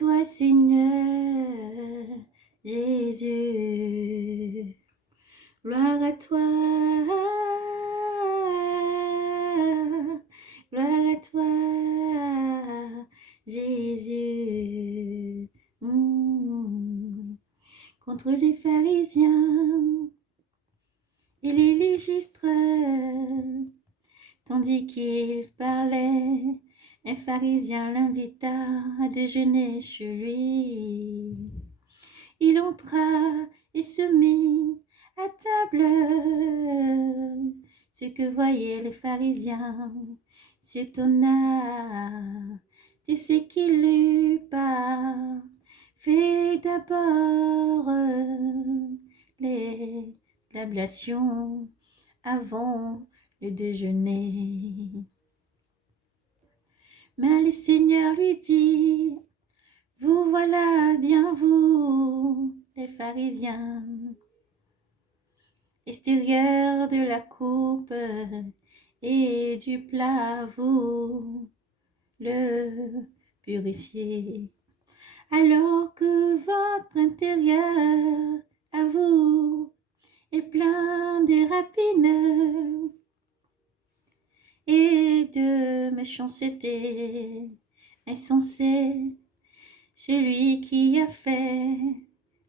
toi, Seigneur Jésus. Gloire à toi. Gloire à toi, Jésus. Contre les pharisiens et les légistres, tandis qu'il parlait, un pharisien l'invita à déjeuner chez lui. Il entra et se mit à table. Ce que voyaient les pharisiens s'étonna de ce qu'il n'eût pas fait d'abord l'ablation avant le déjeuner. Mais le Seigneur lui dit: vous voilà bien, vous, les pharisiens, extérieur de la coupe et du plat, vous le purifiez, alors que votre intérieur, à vous, est plein de rapines et de méchanceté insensée. Celui qui a fait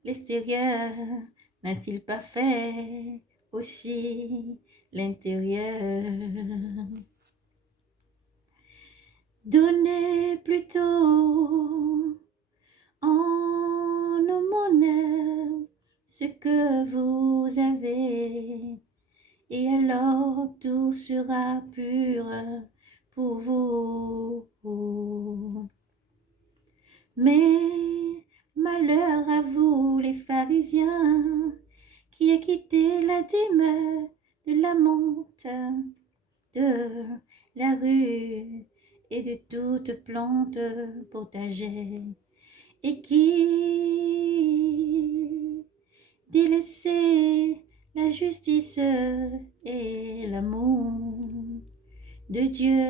l'extérieur n'a-t-il pas fait aussi l'intérieur? Donnez plutôt en aumône ce que vous avez, et alors tout sera pur pour vous. Mais malheur à vous, les pharisiens, qui acquittez la dîme de la menthe, de la rue et de toute plante potagère, et qui délaissez la justice et l'amour de Dieu.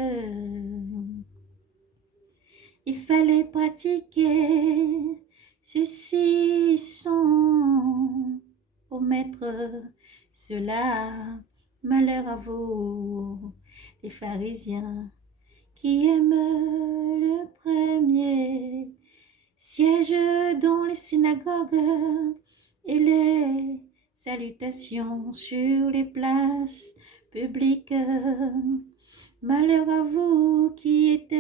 Il fallait pratiquer ceci sans omettre cela. Malheur à vous, les pharisiens, qui aiment le premier siège dans les synagogues et les salutations sur les places publiques. Malheur à vous qui êtes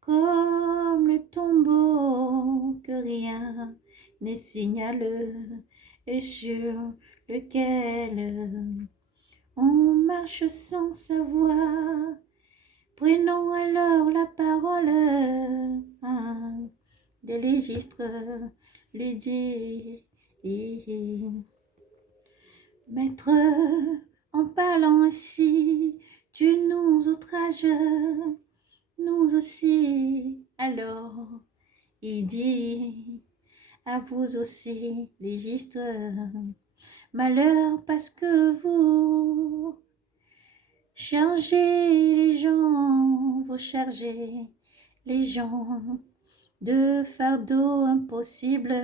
comme le tombeau que rien n'est signalé et sur lequel on marche sans savoir. Prenons alors la parole des légistres, lui dit: Maître, en parlant ainsi, tu nous outrages, nous aussi. Alors il dit à vous aussi, légistres, malheur parce que vous chargez les gens, vous chargez les gens de fardeaux impossibles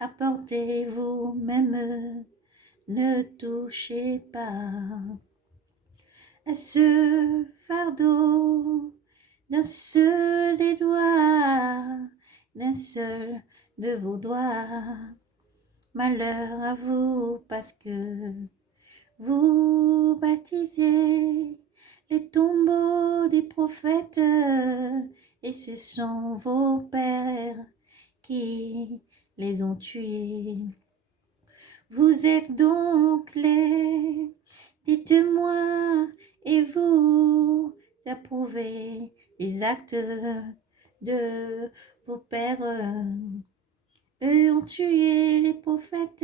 à porter vous-même. Ne touchez pas à ce fardeau d'un seul des doigts, d'un seul de vos doigts. Malheur à vous parce que vous baptisez les tombeaux des prophètes, et ce sont vos pères qui les ont tués. Vous êtes donc des témoins, et vous approuvez les actes de vos pères. Eux ont tué les prophètes,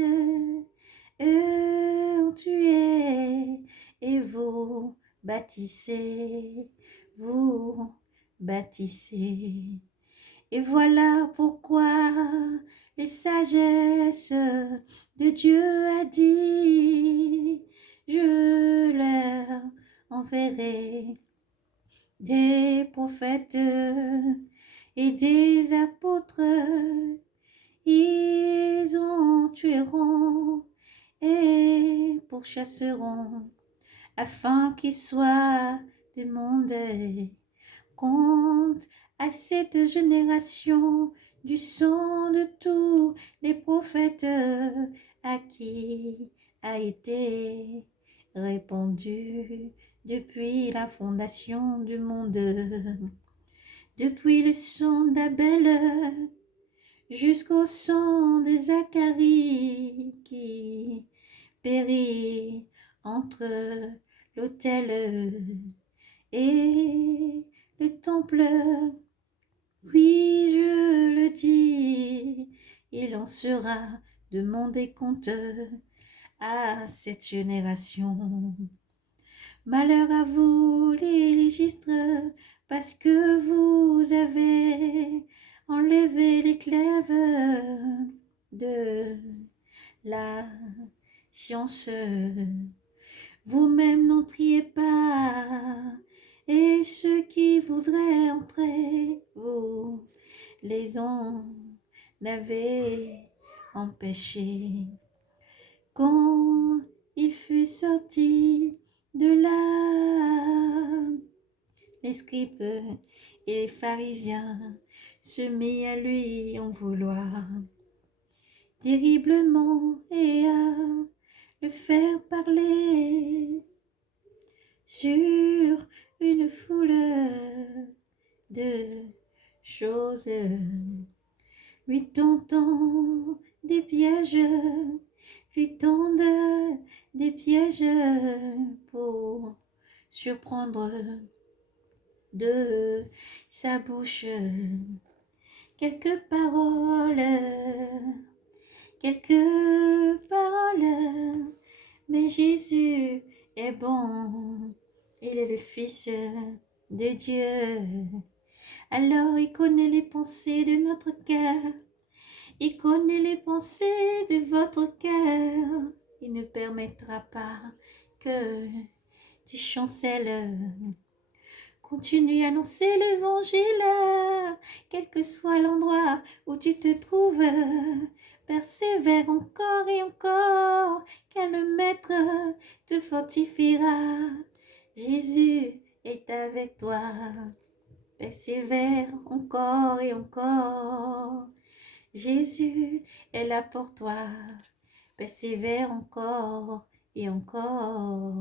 eux ont tué, et vous bâtissez, vous bâtissez. Et voilà pourquoi les sagesses de Dieu a dit: je leur enverrai des prophètes, et des apôtres, ils en tueront et pourchasseront, afin qu'ils soient demandés compte à cette génération du sang de tous les prophètes à qui a été répandu depuis la fondation du monde, depuis le sang d'Abel jusqu'au sang de Zacharie qui périt entre l'autel et le temple. Oui, je le dis, il en sera demandé compte à cette génération. Malheur à vous les légistes, parce que vous avez enlevé les clèves de la science. Vous-même n'entriez pas, et ceux qui voudraient entrer, vous les en avez empêchés. Quand il fut sorti de là, les scribes et les pharisiens se mirent à lui en vouloir terriblement et à le faire parler sur une foule de choses, lui tentant des pièges, lui tendent des pièges pour surprendre de sa bouche quelques paroles, mais Jésus est bon, il est le Fils de Dieu. Alors il connaît les pensées de notre cœur, il connaît les pensées de votre cœur. Il ne permettra pas que tu chancelles. Continue à annoncer l'évangile, quel que soit l'endroit où tu te trouves. Persévère encore et encore, car le Maître te fortifiera. Jésus est avec toi. Persévère encore et encore. Jésus est là pour toi. Persévère encore et encore.